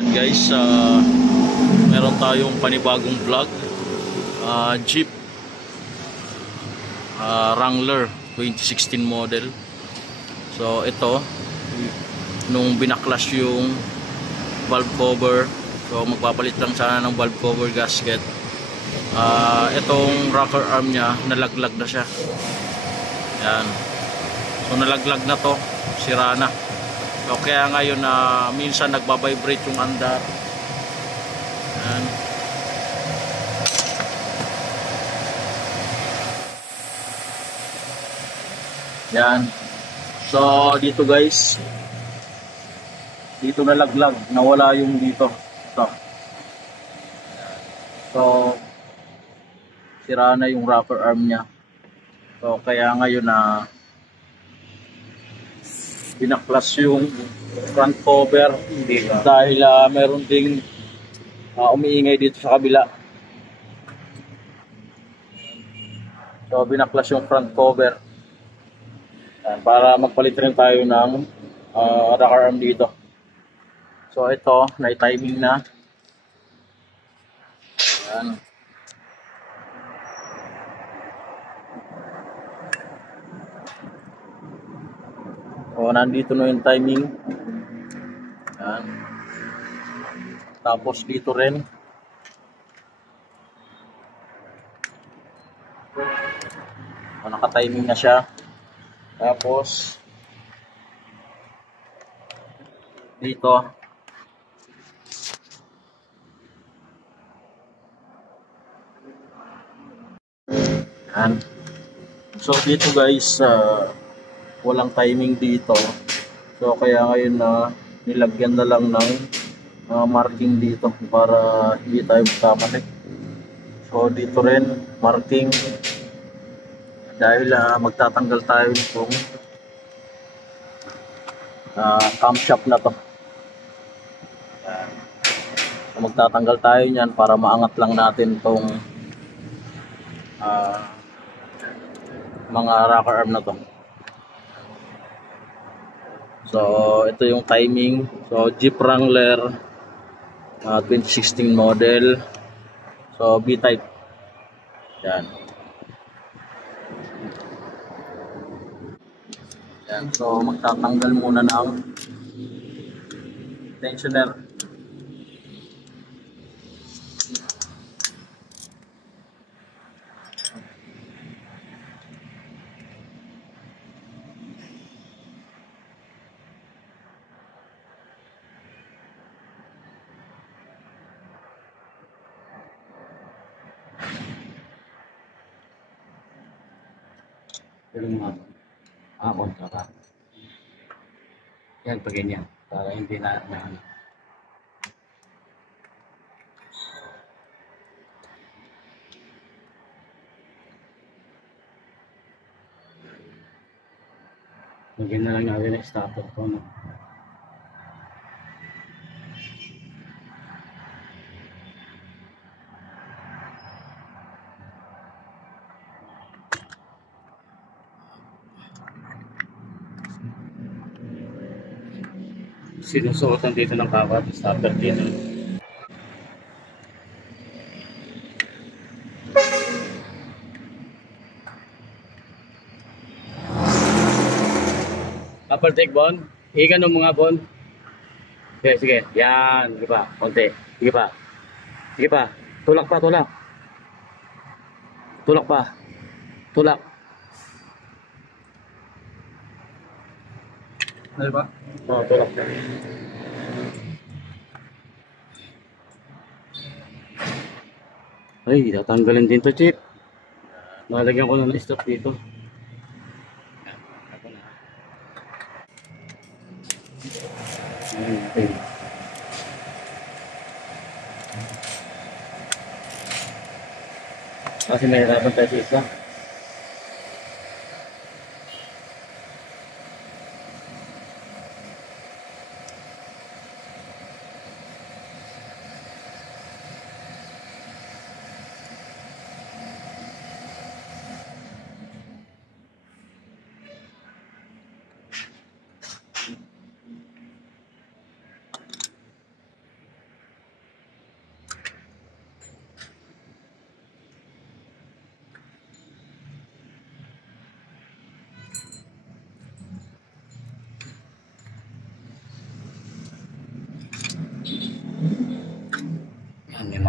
Guys, meron tayong panibagong vlog. Jeep Wrangler 2016 model. So ito, nung binaklas yung valve cover, so magpapalit lang sana ng valve cover gasket. Itong rocker arm nya nalaglag na siya. Yan. So nalaglag na to, sira na. So kaya ngayon minsan nagbabibrate yung andar. Yan. Yan. So dito guys, dito nalaglag, nawala yung dito. So sira na yung rocker arm nya. So kaya ngayon binaklas yung front cover dahil meron ding umiingay dito sa kabila. So binaklas yung front cover para magpalit rin tayo ng rocker arm dito. So ito, na-timing na. Ayan. So nandito na yung timing. Ayan. Tapos dito rin. So, naka-timing na siya. Tapos dito. Ayan. So dito guys, walang timing dito. So kaya ngayon nilagyan na lang ng marking dito para hindi tayo magkamali. So dito rin marking dahil magtatanggal tayo nitong camshaft na to. So, magtatanggal tayo niyan para maangat lang natin tong mga rocker arm na to. So ito yung timing. So Jeep Wrangler 2016 model. So B-type. Yan. Yan. So magtatanggal muna ng tensioner. Yung kontra pa. Yan, pag ganyan. Para hindi na Lagyan na lang natin ang starter ko. No? Sinusuotan dito ng kawat, starter dito. Upper take Bon, higan mo mga Bon. Sige, sige, yan, sige pa, konti, sige pa. Sige pa, tulak pa, tulak. Tulak pa, tulak. Ano ba? Oo, tulak pa. Ay, tatanggalin din to, Chip. Nalagyan ko ng stop dito. Okay. Kasi may hirapan tayo sa isa.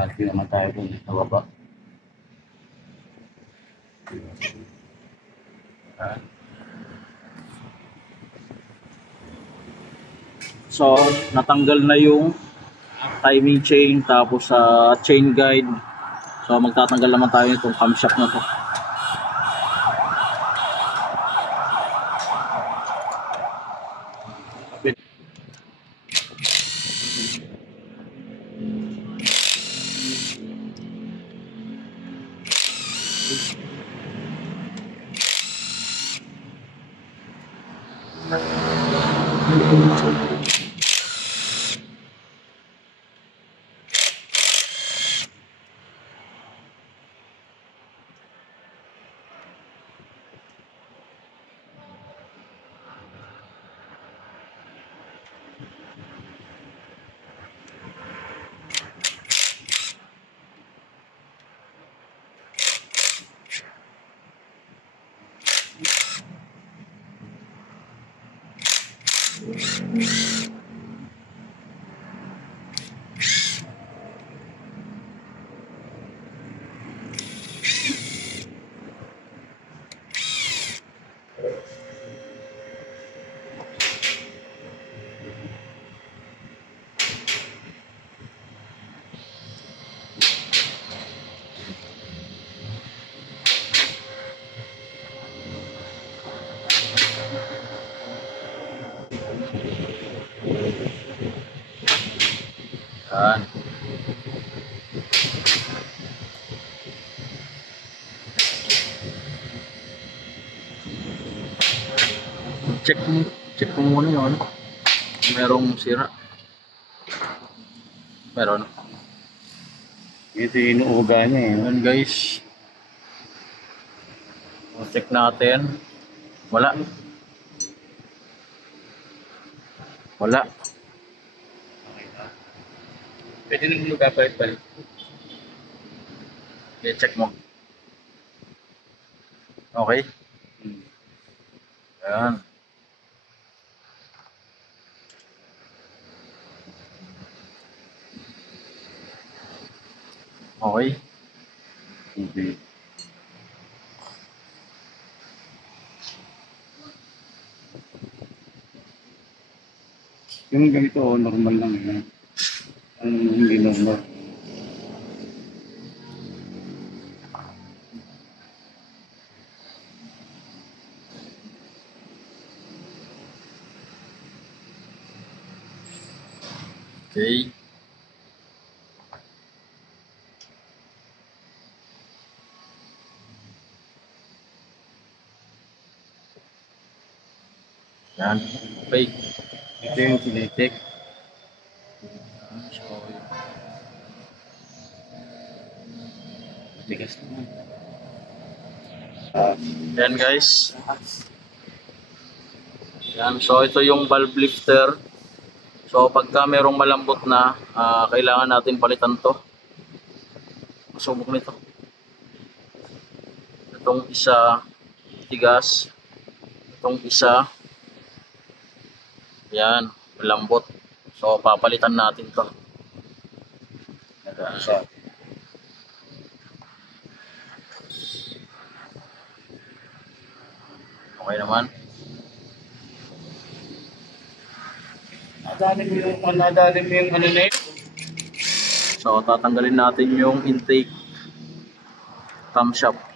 Marking naman tayo dun sa baba. Yan. So, natanggal na yung timing chain tapos sa chain guide. So, magtatanggal naman tayo nitong camshaft na to. Yan. Check mo muna yun. Merong sira. Meron. Ito yung inuuga niya eh. Yan guys. Check natin. Wala. Wala. Pwede nang lugapalit-palit. Okay, check mo. Okay. Yan. Okay. Okay. Yung ganito, normal lang yan. Ang hindi normal. Okay. Yan. Okay. Ito yung sinecheck. So, Tigas naman. yan guys. Yan. So ito yung valve lifter. So pagka merong malambot na, kailangan natin palitan to. Masubok nito. Itong isa tigas. Itong isa yan, malambot. So papalitan natin to. Nag-aasa. Okay naman. Nadalim mo yung ano na yun. So tatanggalin natin yung intake camshaft.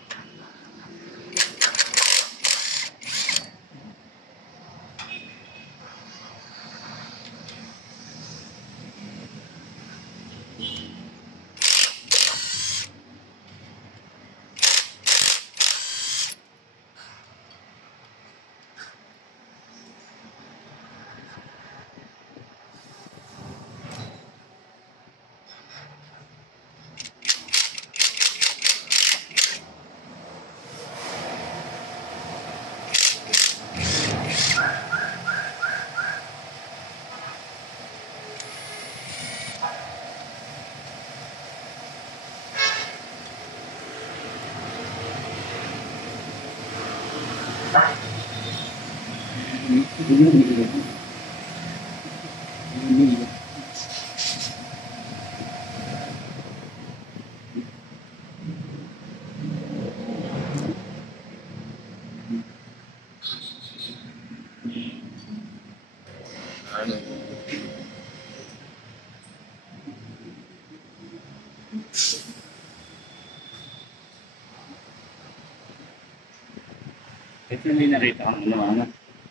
Ito hindi nakita ang ano.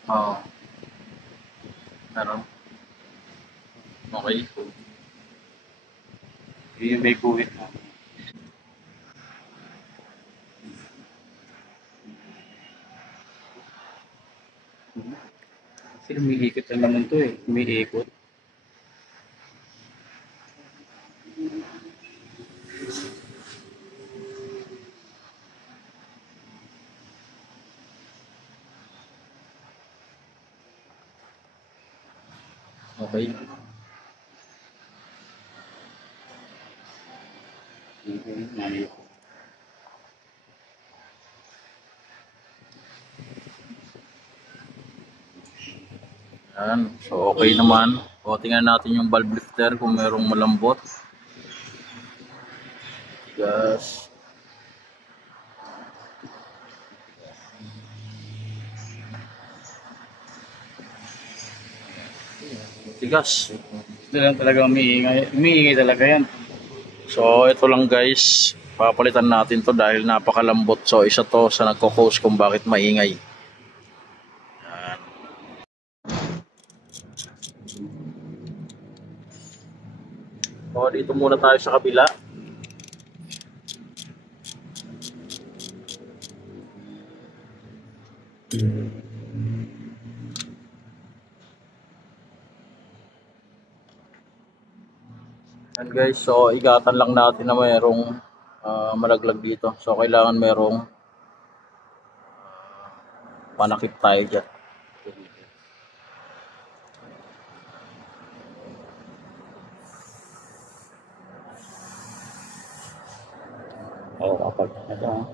Oo. Meron. Okay. Yung may buwit na. Kasi umiikot lang naman to eh. Umiikot. Okay. Yan. So okay naman. O tingnan natin yung valve lifter kung merong malambot. Tigas. Tigas. Ito lang talaga umiingay. Umiingay talaga yan. So ito lang guys. Papalitan natin to dahil napakalambot. So isa to sa nagko-cause kung bakit maingay. Yan. So dito muna tayo sa kabila. And guys, so igatan lang natin na mayroong malaglag dito. So kailangan mayroong panakip tayo dyan. Oo, kapag. Ito ha.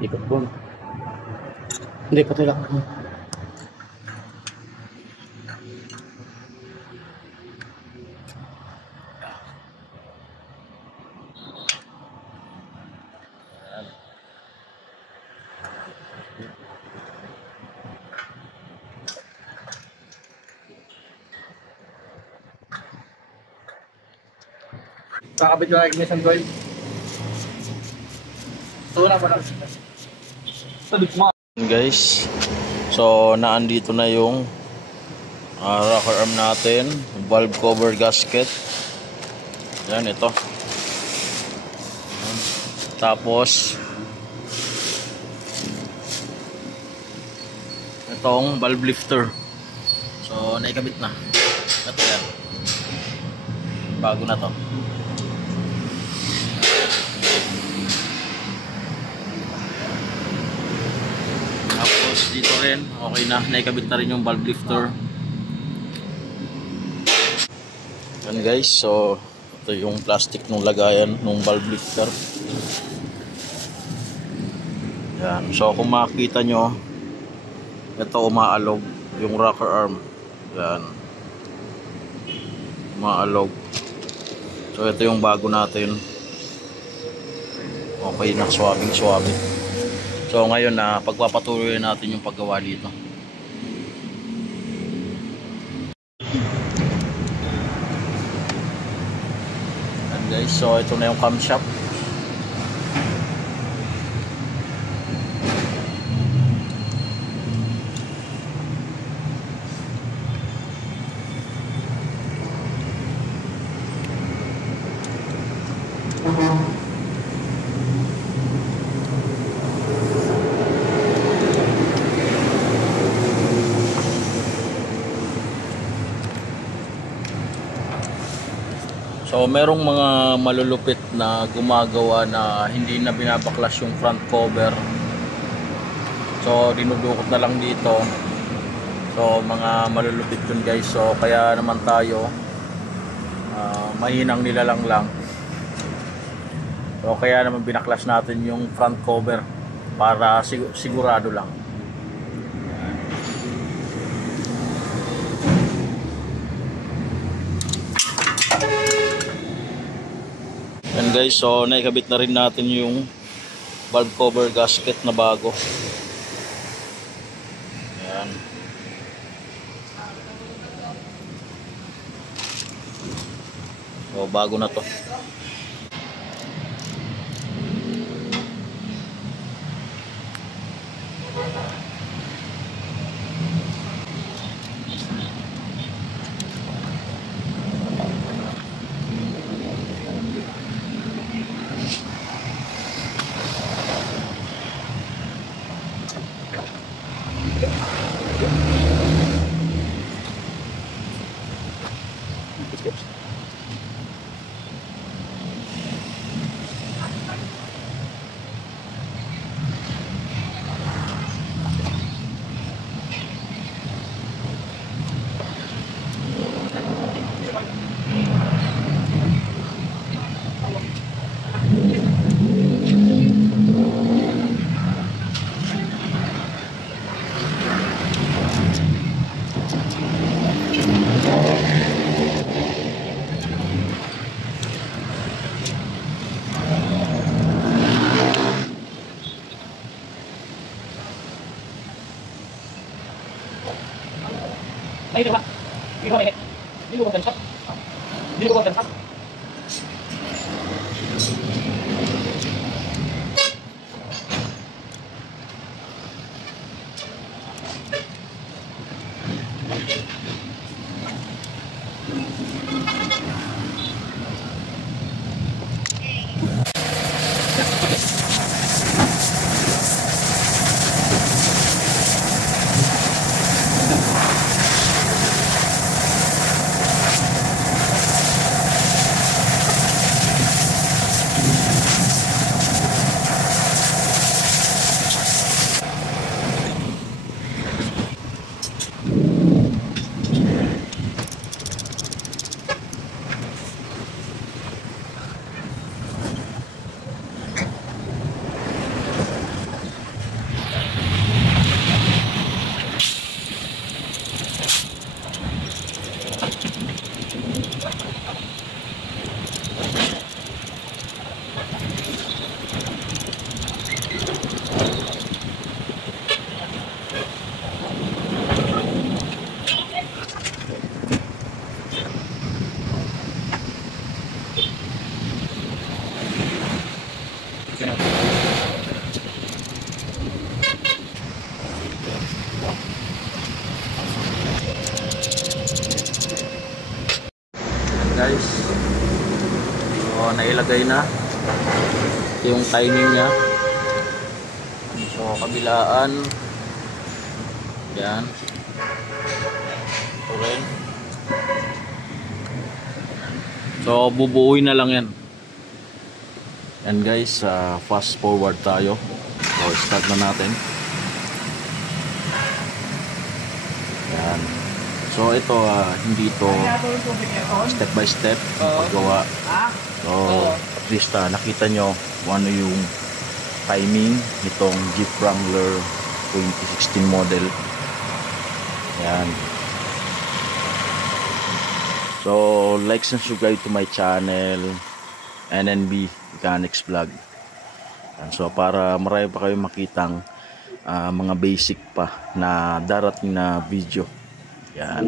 Ikot po. Hindi, pati lang. Kakabit yung ignition coil. Ito na pala. Sabit mo. Guys, so naandito na yung rocker arm natin, valve cover gasket. Yan, ito. Tapos itong valve lifter. So naikabit na. Ito yan. Bago na to. Tapos dito rin, okay na. Naikabit na rin yung valve lifter. Yan guys, so ito yung plastic ng lagayan ng valve lifter. Yan. So kung makikita nyo, ito umaalog yung rocker arm. Yan. Umaalog. So ito yung bago natin. Okay na, swabing. So ngayon na pagpapatuloy natin yung paggawa dito. And guys, so ito na yung camshaft. So merong mga malulupit na gumagawa na hindi na binabaklas yung front cover. So dinudukot na lang dito. So mga malulupit yun guys. So kaya naman tayo mahinang nilalang lang. So kaya naman binaklas natin yung front cover para sigurado lang. And guys, so naikabit na rin natin yung valve cover gasket na bago. Ayan. So bago na to. Ay, di ba? Di ba may Di ko gansak. Di ko gansak. Guys, so nailagay na. Ito yung timing niya. So kabilaan yan. Okay. So bubuuin na lang yan. And guys, fast forward tayo. So start na natin. Yan. So ito hindi ito step by step paggawa. So at least nakita nyo kung ano yung timing nitong Jeep Wrangler 2016 model. Yan. So like and subscribe to my channel NNB Mechanics Vlog. Yan. So para marami pa kayong makitang mga basic pa na darating na video. Yan.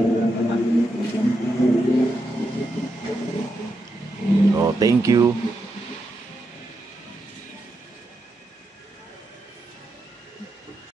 So thank you.